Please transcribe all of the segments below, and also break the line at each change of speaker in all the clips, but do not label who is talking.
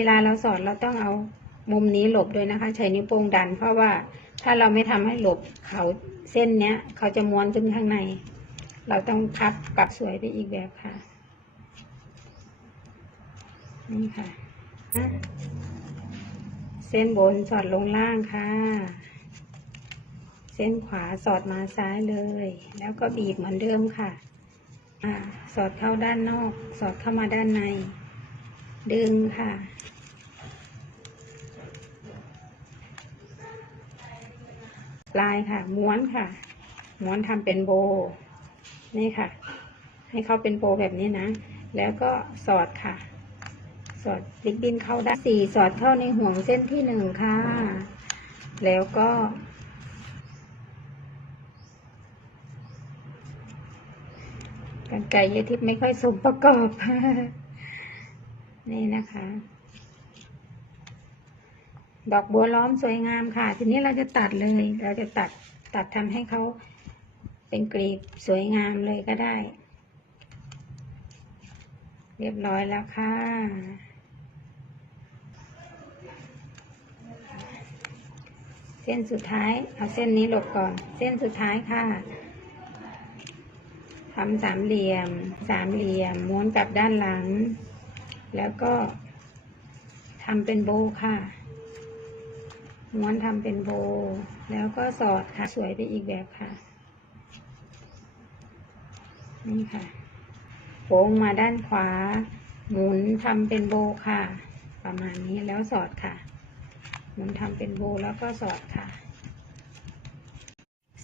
เวลาเราสอดเราต้องเอามุมนี้หลบด้วยนะคะ ใช้นิ้วโป้งดัน เพราะว่าถ้าเราไม่ทำให้หลบเขาเส้นเนี้ย เขาจะม้วนขึ้นข้างใน เราต้องพับกลับสวยไปอีกแบบค่ะ นี่ค่ะ เส้นบนสอดลงล่างค่ะ เส้นขวาสอดมาซ้ายเลย แล้วก็บีบเหมือนเดิมค่ะอสอดเข้าด้านนอก สอดเข้ามาด้านใน ดึงค่ะ ลายค่ะ ม้วนค่ะ ม้วนทำเป็นโบ นี่ค่ะ ให้เขาเป็นโบแบบนี้นะ แล้วก็สอดค่ะ สอดลิกบินเข้าด้านสี่สอดเข้าในห่วงเส้นที่หนึ่งค่ะ แล้วก็กันไก่เยทิพย์ไม่ค่อยสมประกอบ นี่นะคะ ดอกบัวล้อมสวยงามค่ะ ทีนี้เราจะตัดเลย เราจะตัดตัดทำให้เขาเป็นกลีบสวยงามเลยก็ได้ เรียบร้อยแล้วค่ะเส้นสุดท้าย เอาเส้นนี้หลบก่อน เส้นสุดท้ายค่ะทำสามเหลี่ยม สามเหลี่ยม ม้วนกลับด้านหลัง แล้วก็ทำเป็นโบค่ะ ม้วนทำเป็นโบ แล้วก็สอดค่ะ สวยไปอีกแบบค่ะ นี่ค่ะโค้งมาด้านขวา หมุนทำเป็นโบค่ะ ประมาณนี้แล้วสอดค่ะ หมุนทำเป็นโบแล้วก็สอดค่ะ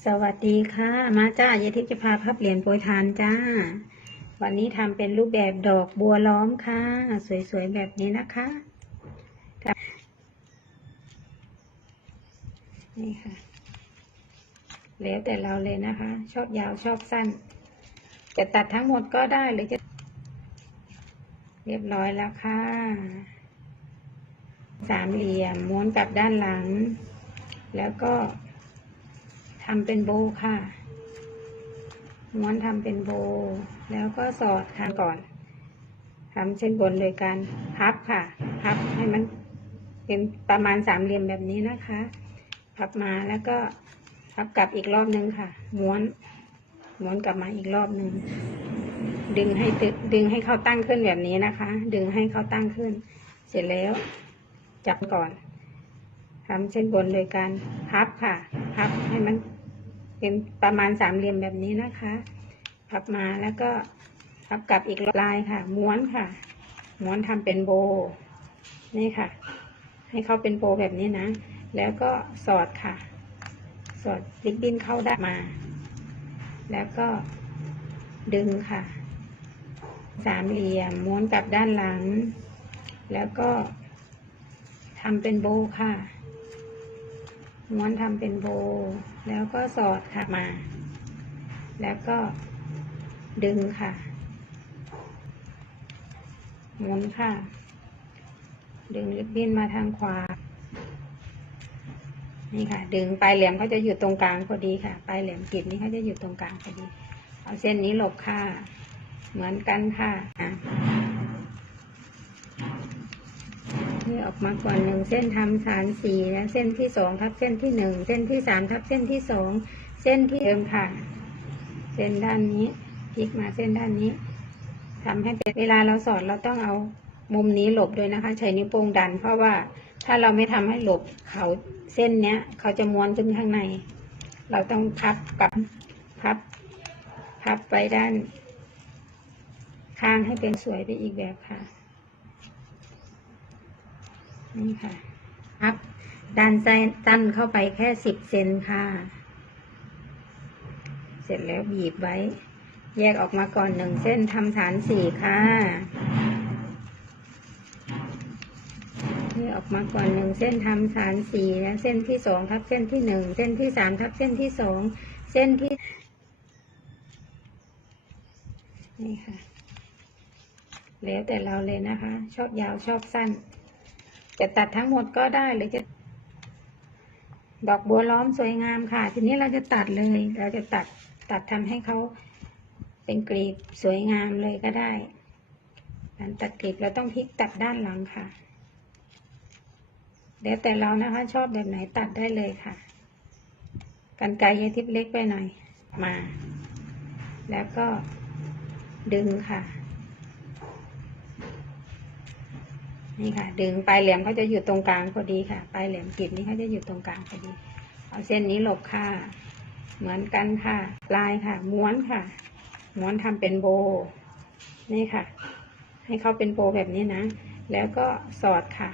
สวัสดีค่ะ มาจ้ายายทิพย์จะพาพับเหรียญโปรยทานจ้า วันนี้ทำเป็นรูปแบบดอกบัวล้อมค่ะ สวยๆแบบนี้นะคะ นี่ค่ะ แล้วแต่เราเลยนะคะ ชอบยาวชอบสั้น จะตัดทั้งหมดก็ได้หรือจะ เรียบร้อยแล้วค่ะ สามเหลี่ยมม้วนกลับด้านหลัง แล้วก็ทำเป็นโบค่ะ ม้วนทำเป็นโบ แล้วก็สอดค่ะก่อนทำเส้นบนโดยการพับค่ะ พับให้มันเป็นประมาณสามเหลี่ยมแบบนี้นะคะ พับมาแล้วก็พับกลับอีกรอบนึงค่ะ ม้วน ม้วนกลับมาอีกรอบนึง ดึงให้ตึดึงให้เขาตั้งขึ้นแบบนี้นะคะ ดึงให้เขาตั้งขึ้น เสร็จแล้ว จับก่อนทำเส้นบนโดยการพับค่ะ พับให้มันเป็นประมาณสามเหลี่ยมแบบนี้นะคะ พับมาแล้วก็พับกลับอีกลายค่ะ ม้วนค่ะ ม้วนทำเป็นโบ นี่ค่ะ ให้เขาเป็นโบแบบนี้นะ แล้วก็สอดค่ะ สอดลิกบินเข้าได้มา แล้วก็ดึงค่ะ สามเหลี่ยมม้วนกลับด้านหลัง แล้วก็ทำเป็นโบค่ะ ม้วนทำเป็นโบ แล้วก็สอดค่ะมา แล้วก็ดึงค่ะ หมุนค่ะ ดึงลิบบิ้นมาทางขวา นี่ค่ะ ดึงปลายแหลมเขาจะอยู่ตรงกลางพอดีค่ะ ปลายแหลมกรีบนี้เขาจะอยู่ตรงกลางพอดี เอาเส้นนี้หลบค่ะ เหมือนกันค่ะอะนี่ออกมาก่อนหนึ่งเส้นทำฐานสี่นะเส้นที่สองทับเส้นที่หนึ่งเส้นที่สามทับเส้นที่สองเส้นที่เดิมค่ะ เส้นด้านนี้พลิกมาเส้นด้านนี้ทำให้เป็นเวลาเราสอนเราต้องเอามุมนี้หลบด้วยนะคะ ใช้นิ้วโป้งดัน เพราะว่า ถ้าเราไม่ทำให้หลบเขาเส้นเนี้ย เขาจะม้วนขึ้นข้างใน เราต้องพับกับพับ พับไปด้าน ข้างให้เป็นสวยไปอีกแบบค่ะ นี่ค่ะ พับด้านไส้ตั้นเข้าไปแค่สิบเซนค่ะ เสร็จแล้วบีบไว้ แยกออกมาก่อนหนึ่งเส้นทำฐานสี่ค่ะแยก ออกมาก่อนหนึ่งเส้นทำฐานสี่นะเส้นที่สองทับเส้นที่หนึ่งเส้นที่สามทับเส้นที่สองเส้นที่นี่ค่ะ แล้วแต่เราเลยนะคะ ชอบยาวชอบสั้น จะตัดทั้งหมดก็ได้หรือจะ ดอกบัวล้อมสวยงามค่ะ ทีนี้เราจะตัดเลย เราจะตัดตัดทำให้เขาเป็นกลีบสวยงามเลยก็ได้การตัดกลีบเราต้องพลิกตัดด้านหลังค่ะ เดี๋ยวแต่เรานะคะชอบแบบไหนตัดได้เลยค่ะกันไกรยายทิพย์เล็กไปหน่อยมา แล้วก็ดึงค่ะ นี่ค่ะ ดึงปลายแหลมเขาจะอยู่ตรงกลางพอดีค่ะปลายแหลมกรีบนี้เขาจะอยู่ตรงกลางพอดี เอาเส้นนี้หลบค่ะ เหมือนกันค่ะปลายค่ะ ม้วนค่ะ ม้วนทำเป็นโบ นี่ค่ะ ให้เขาเป็นโบแบบนี้นะ แล้วก็สอดค่ะ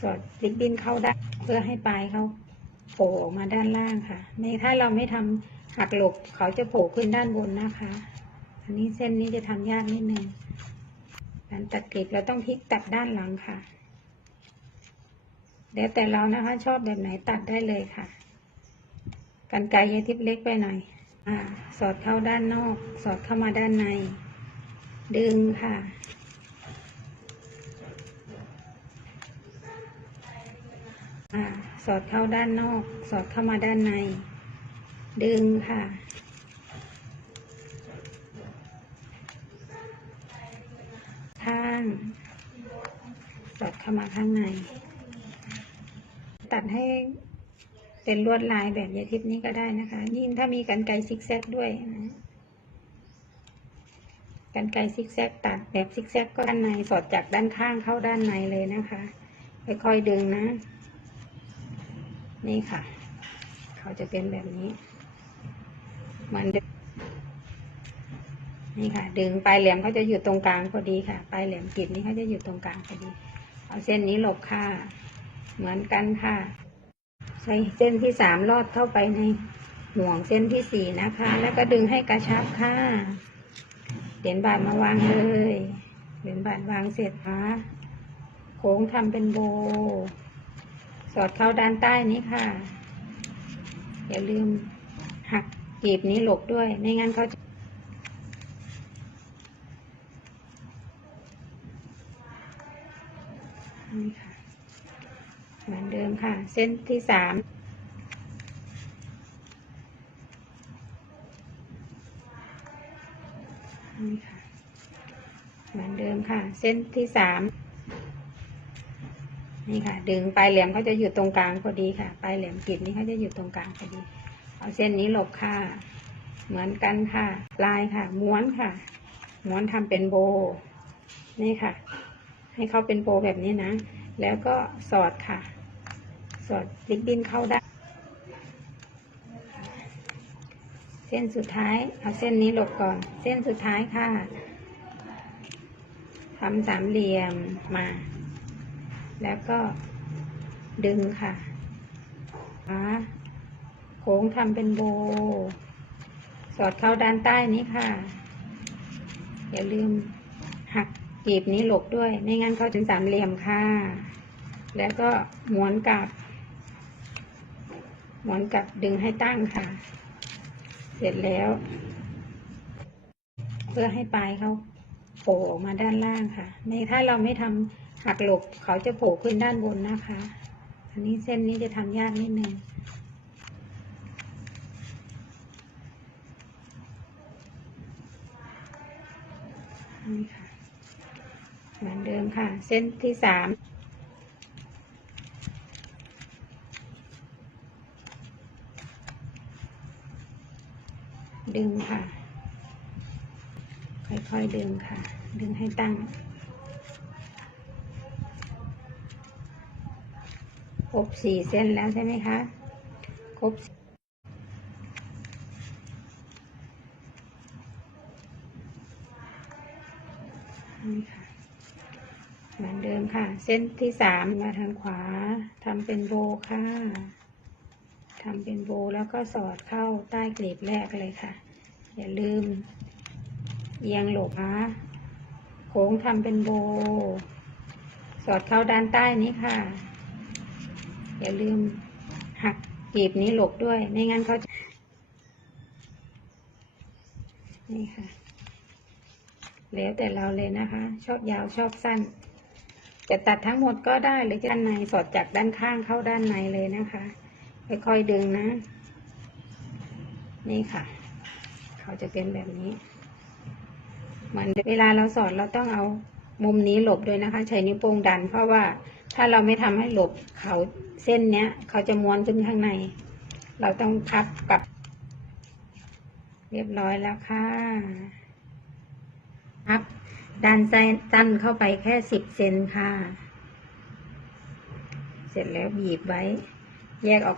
สอดลิกบินเข้าได้เพื่อให้ปลายเขาโผล่ออกมาด้านล่างค่ะ ไม่ถ้าเราไม่ทำหักหลบเขาจะโผล่ขึ้นด้านบนนะคะ อันนี้เส้นนี้จะทำยากนิดนึงการตัดกลีบเราต้องพลิกตัดด้านหลังค่ะเดี๋ยวแต่เรานะคะ ชอบแบบไหนตัดได้เลยค่ะกันไกรยายทิพย์เล็กไปหน่อยอสอดเข้าด้านนอก สอดเข้ามาด้านใน ดึงค่ะ สอดเข้าด้านนอก สอดเข้ามาด้านใน ดึงค่ะ ข้าง สอดเข้ามาข้างใน ตัดให้เป็นลวดลายแบบยาทิพย์นี้ก็ได้นะคะ ยิ่งถ้ามีกันไกซิกแซกด้วยนะกันไกซิกแซกตัดแบบซิกแซกก็ด้านในสอดจากด้านข้างเข้าด้านในเลยนะคะค่อยๆดึงนะ นี่ค่ะ เขาจะเป็นแบบนี้ มันนี่ค่ะ ดึงปลายแหลมเขาจะอยู่ตรงกลางพอดีค่ะปลายแหลมกรีบนี้เขาจะอยู่ตรงกลางพอดี เอาเส้นนี้หลบค่ะ เหมือนกันค่ะ ใช้เส้นที่สามลอดเข้าไปในห่วงเส้นที่สี่นะคะ แล้วก็ดึงให้กระชับค่ะเหรียญบาทมาวางเลยเหรียญบาทวางเสร็จค่ะโค้งทำเป็นโบ สอดเข้าด้านใต้นี้ค่ะ อย่าลืมหักกีบนี้หลบด้วย ไม่งั้นเขาจะนี่ค่ะ เหมือนเดิมค่ะ เส้นที่สามนี่ค่ะ เหมือนเดิมค่ะ เส้นที่สาม นี่ค่ะ ดึงปลายแหลมเขาจะอยู่ตรงกลางพอดีค่ะ ปลายแหลมกรีบนี้เขาจะอยู่ตรงกลางพอดี เอาเส้นนี้หลบค่ะ เหมือนกันค่ะ ลายค่ะ ม้วนค่ะ ม้วนทำเป็นโบ นี่ค่ะ ให้เขาเป็นโบแบบนี้นะ แล้วก็สอดค่ะ สอดลิกบินเข้าได้ เส้นสุดท้าย เอาเส้นนี้หลบก่อน เส้นสุดท้ายค่ะทำสามเหลี่ยมมา แล้วก็ดึงค่ะขาโค้งทำเป็นโบ สอดเข้าด้านใต้นี้ค่ะ อย่าลืมหักกีบนี้หลบด้วย ไม่งั้นเขาจะสามเหลี่ยมค่ะ แล้วก็ม้วนกลับม้วนกลับดึงให้ตั้งค่ะ เสร็จแล้ว เพื่อให้ปลายเขาโผล่ออกมาด้านล่างค่ะ ไม่ถ้าเราไม่ทำ หักหลบเขาจะโผล่ขึ้นด้านบนนะคะ อันนี้เส้นนี้จะทำยากนิดนึงนี่ค่ะ เหมือนเดิมค่ะ เส้นที่สามดึงค่ะ ค่อยๆดึงค่ะ ดึงให้ตั้ง ครบสี่เส้นแล้วใช่ไหมคะ ครบนี่ค่ะเหมือนเดิมค่ะ เส้นที่สามมาทางขวาทำเป็นโบค่ะทำเป็นโบแล้วก็สอดเข้าใต้กลีบแรกเลยค่ะ อย่าลืม เอียงหลบนะโค้งทำเป็นโบ สอดเข้าด้านใต้นี้ค่ะ อย่าลืมหักกีบนี้หลบด้วย ไม่งั้นเขาจะนี่ค่ะ แล้วแต่เราเลยนะคะ ชอบยาวชอบสั้น จะตัดทั้งหมดก็ได้หรือด้านในสอดจากด้านข้างเข้าด้านในเลยนะคะ ค่อยๆดึงนะ นี่ค่ะ เขาจะเป็นแบบนี้เหมือนเวลาเราสอนเราต้องเอามุมนี้หลบด้วยนะคะ ใช้นิ้วโป้งดันเพราะว่า ถ้าเราไม่ทำให้หลบเขาเส้นเนี้ย เขาจะม้วนขึ้นข้างใน เราต้องพับกับ เรียบร้อยแล้วค่ะพับดันใจตั้นเข้าไปแค่สิบเซนค่ะ เสร็จแล้วบีบไว้ แยกออก